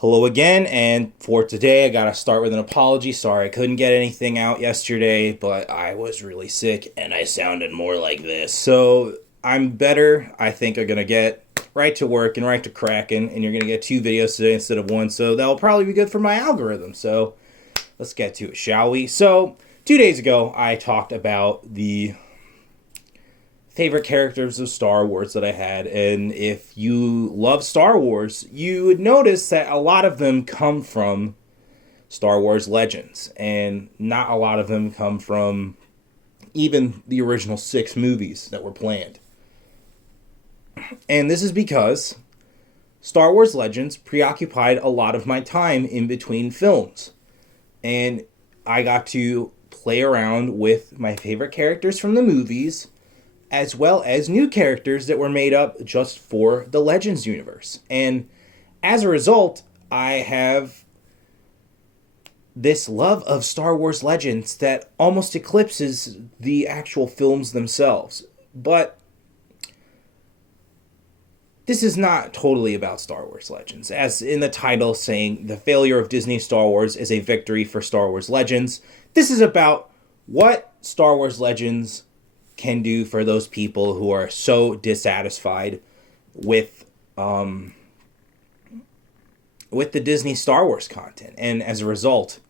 Hello again, and for today I gotta start with an apology. Sorry I couldn't get anything out yesterday, but I was really sick and I sounded more like this. So I'm better. I think I'm gonna get right to work and right to cracking, and you're gonna get two videos today instead of one, so that'll probably be good for my algorithm. So let's get to it, shall we? So 2 days ago I talked about the favorite characters of Star Wars that I had, and if you love Star Wars, you would notice that a lot of them come from Star Wars Legends, and not a lot of them come from even the original 6 movies that were planned. And this is because Star Wars Legends preoccupied a lot of my time in between films, and I got to play around with my favorite characters from the movies as well as new characters that were made up just for the Legends universe. And as a result, I have this love of Star Wars Legends that almost eclipses the actual films themselves. But this is not totally about Star Wars Legends. As in the title saying, the failure of Disney Star Wars is a victory for Star Wars Legends. This is about what Star Wars Legends can do for those people who are so dissatisfied with the Disney Star Wars content. And as a result,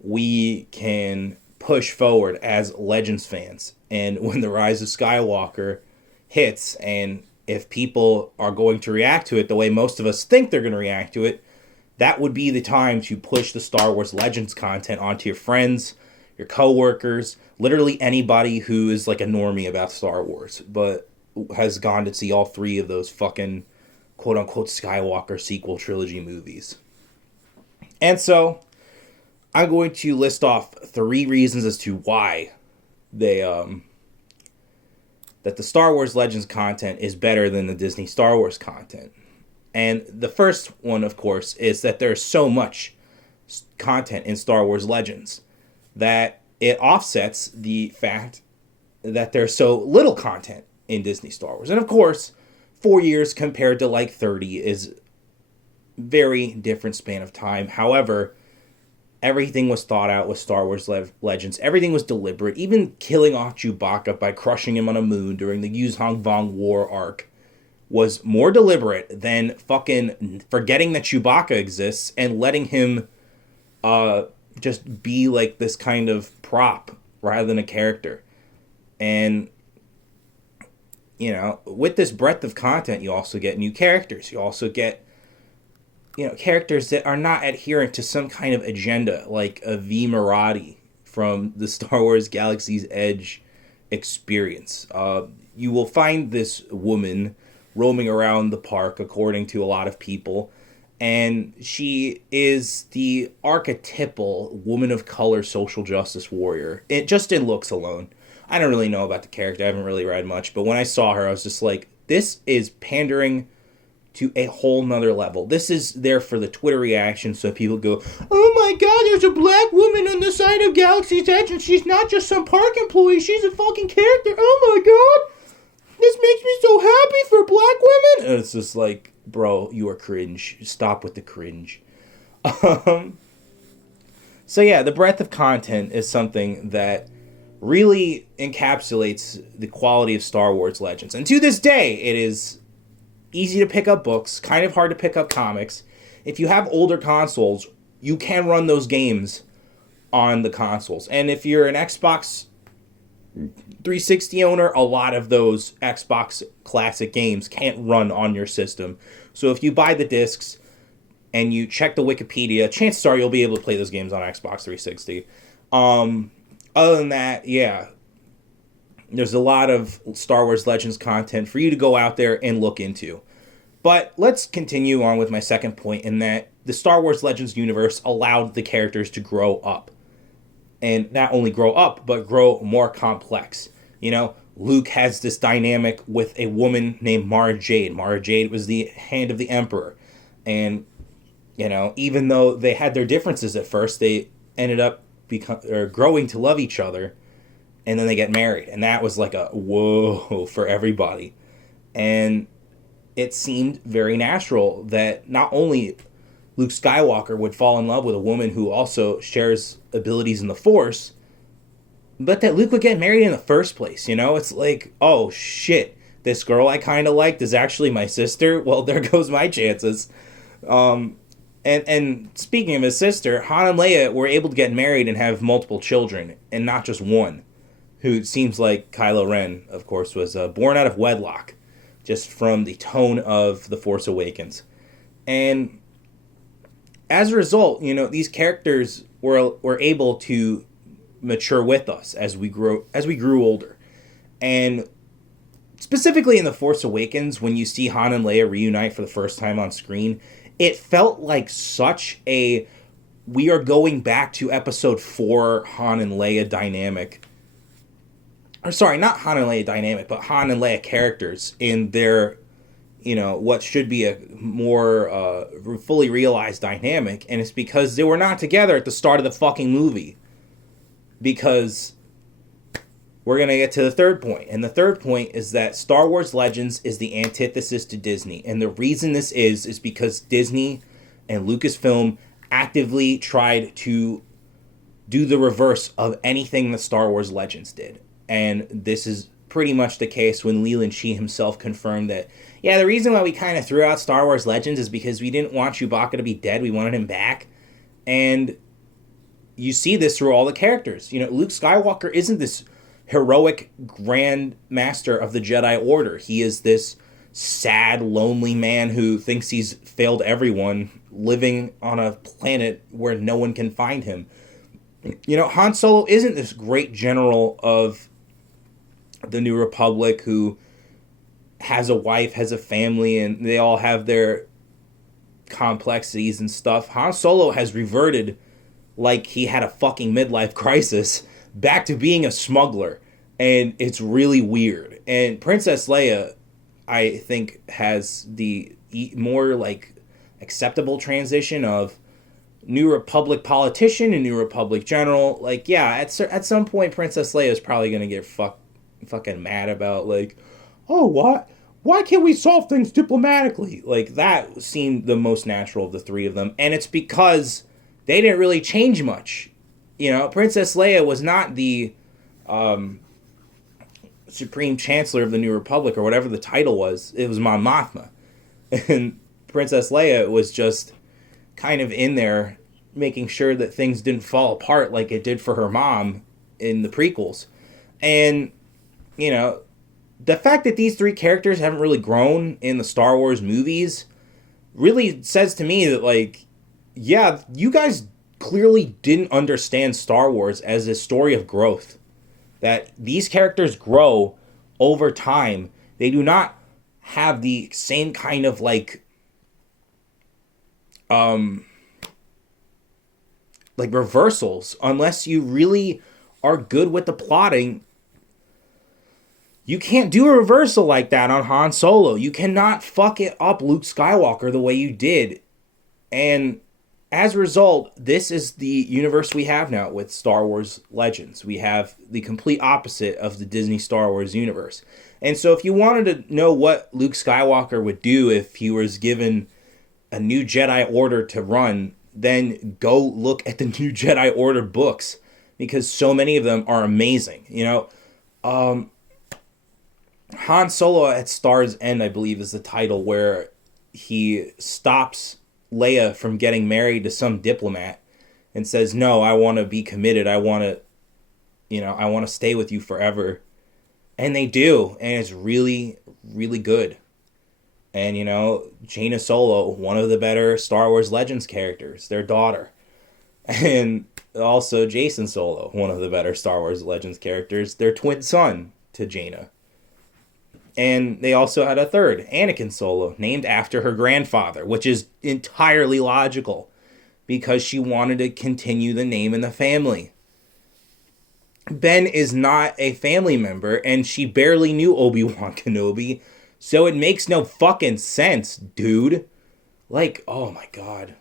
we can push forward as Legends fans. And when The Rise of Skywalker hits, and if people are going to react to it the way most of us think they're going to react to it, that would be the time to push the Star Wars Legends content onto your friends, your coworkers, literally anybody who is like a normie about Star Wars, but has gone to see all 3 of those fucking quote-unquote Skywalker sequel trilogy movies. And so, I'm going to list off 3 reasons as to why they, that the Star Wars Legends content is better than the Disney Star Wars content. And the first one, of course, is that there's so much content in Star Wars Legends that it offsets the fact that there's so little content in Disney Star Wars. And of course, 4 years compared to like 30 is very different span of time. However, everything was thought out with Star Wars Legends. Everything was deliberate. Even killing off Chewbacca by crushing him on a moon during the Yuzhong Vong War arc was more deliberate than fucking forgetting that Chewbacca exists and letting him just be like this kind of prop rather than a character. And, you know, with this breadth of content, you also get new characters. You also get, you know, characters that are not adherent to some kind of agenda, like a V. Marathi from the Star Wars Galaxy's Edge experience. You will find this woman roaming around the park, according to a lot of people, and she is the archetypal woman of color social justice warrior. It just in looks alone. I don't really know about the character. I haven't really read much. But when I saw her, I was just like, this is pandering to a whole nother level. This is there for the Twitter reaction, so people go, oh my god, there's a black woman on the side of Galaxy's Edge, and she's not just some park employee, she's a fucking character. Oh my god, this makes me so happy for black women. And it's just like, bro, you are cringe. Stop with the cringe. So yeah, the breadth of content is something that really encapsulates the quality of Star Wars Legends. And to this day, it is easy to pick up books, kind of hard to pick up comics. If you have older consoles, you can run those games on the consoles. And if you're an Xbox 360 owner, a lot of those Xbox classic games can't run on your system. So if you buy the discs and you check the Wikipedia, chances are you'll be able to play those games on Xbox 360. Other than that, yeah, there's a lot of Star Wars Legends content for you to go out there and look into. But let's continue on with my second point, in that the Star Wars Legends universe allowed the characters to grow up. And not only grow up, but grow more complex. You know, Luke has this dynamic with a woman named Mara Jade. Mara Jade was the hand of the Emperor. And, you know, even though they had their differences at first, they ended up growing to love each other. And then they get married. And that was like a whoa for everybody. And it seemed very natural that not only Luke Skywalker would fall in love with a woman who also shares abilities in the Force, but that Luke would get married in the first place, you know? It's like, oh shit, this girl I kind of liked is actually my sister? Well, there goes my chances. And speaking of his sister, Han and Leia were able to get married and have multiple children, and not just one, who seems like Kylo Ren, of course, was born out of wedlock, just from the tone of The Force Awakens. And as a result, you know, these characters were able to mature with us as we grew older. And specifically in The Force Awakens, when you see Han and Leia reunite for the first time on screen, it felt like such a we are going back to episode 4 Han and Leia dynamic. Or sorry, not Han and Leia dynamic, but Han and Leia characters in their, you know, what should be a more fully realized dynamic. And it's because they were not together at the start of the fucking movie. Because we're going to get to the third point. And the third point is that Star Wars Legends is the antithesis to Disney. And the reason this is because Disney and Lucasfilm actively tried to do the reverse of anything that Star Wars Legends did. And this is pretty much the case when Leland Shee himself confirmed that, yeah, the reason why we kind of threw out Star Wars Legends is because we didn't want Chewbacca to be dead. We wanted him back. And you see this through all the characters. You know, Luke Skywalker isn't this heroic grand master of the Jedi Order. He is this sad, lonely man who thinks he's failed everyone, living on a planet where no one can find him. You know, Han Solo isn't this great general of the New Republic who has a wife, has a family, and they all have their complexities and stuff. Han Solo has reverted, like he had a fucking midlife crisis, back to being a smuggler. And it's really weird. And Princess Leia, I think, has the more, like, acceptable transition of New Republic politician and New Republic general. Like, yeah, at some point, Princess Leia is probably going to get fucking mad about, like, oh, what? Why can't we solve things diplomatically? Like, that seemed the most natural of the three of them. And it's because they didn't really change much. You know, Princess Leia was not the Supreme Chancellor of the New Republic or whatever the title was. It was Mon Mothma. And Princess Leia was just kind of in there making sure that things didn't fall apart like it did for her mom in the prequels. And, you know, the fact that these three characters haven't really grown in the Star Wars movies really says to me that, like, yeah, you guys clearly didn't understand Star Wars as a story of growth. That these characters grow over time. They do not have the same kind of, like reversals unless you really are good with the plotting. You can't do a reversal like that on Han Solo. You cannot fuck it up Luke Skywalker the way you did. And as a result, this is the universe we have now with Star Wars Legends. We have the complete opposite of the Disney Star Wars universe. And so if you wanted to know what Luke Skywalker would do if he was given a new Jedi Order to run, then go look at the new Jedi Order books, because so many of them are amazing. You know, Han Solo at Star's End, I believe, is the title, where he stops Leia from getting married to some diplomat and says, no, I want to be committed. I want to stay with you forever. And they do. And it's really, really good. And, you know, Jaina Solo, one of the better Star Wars Legends characters, their daughter. And also Jason Solo, one of the better Star Wars Legends characters, their twin son to Jaina. And they also had a third, Anakin Solo, named after her grandfather, which is entirely logical because she wanted to continue the name in the family. Ben is not a family member, and she barely knew Obi-Wan Kenobi, so it makes no fucking sense, dude. Like, oh my god.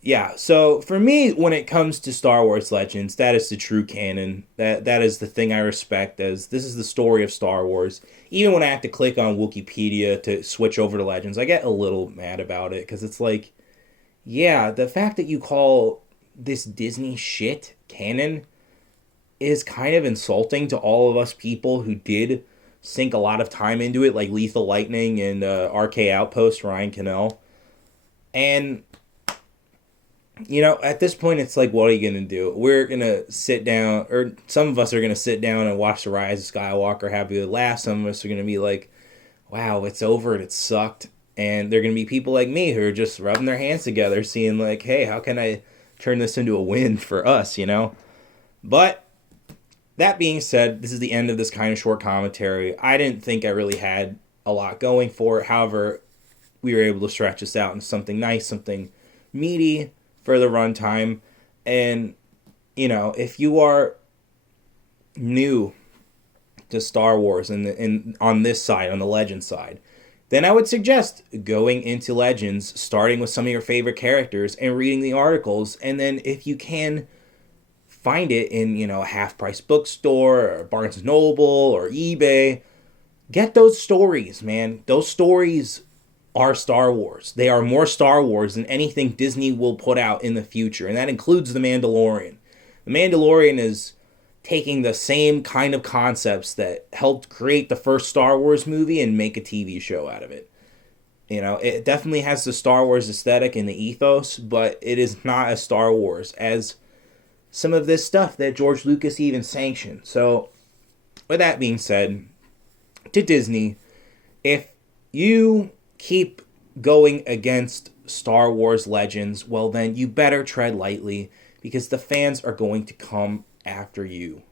Yeah, so for me, when it comes to Star Wars Legends, that is the true canon. That is the thing I respect, as this is the story of Star Wars. Even when I have to click on Wikipedia to switch over to Legends, I get a little mad about it, because it's like, yeah, the fact that you call this Disney shit canon is kind of insulting to all of us people who did sink a lot of time into it, like Lethal Lightning and RK Outpost, Ryan Cannell. And, at this point, it's like, what are you going to do? We're going to sit down, or some of us are going to sit down and watch The Rise of Skywalker, have a good laugh. Some of us are going to be like, wow, it's over and it sucked. And there are going to be people like me who are just rubbing their hands together, seeing like, hey, how can I turn this into a win for us? But that being said, this is the end of this kind of short commentary. I didn't think I really had a lot going for it. However, we were able to stretch this out into something nice, something meaty for the runtime. And, if you are new to Star Wars and on this side, on the Legends side, then I would suggest going into Legends, starting with some of your favorite characters and reading the articles. And then if you can find it in, a half-price bookstore or Barnes & Noble or eBay, get those stories, man. Those stories are Star Wars. They are more Star Wars than anything Disney will put out in the future, and that includes The Mandalorian. The Mandalorian is taking the same kind of concepts that helped create the first Star Wars movie and make a TV show out of it. It definitely has the Star Wars aesthetic and the ethos, but it is not as Star Wars as some of this stuff that George Lucas even sanctioned. So, with that being said, to Disney, if you keep going against Star Wars Legends, well then you better tread lightly, because the fans are going to come after you.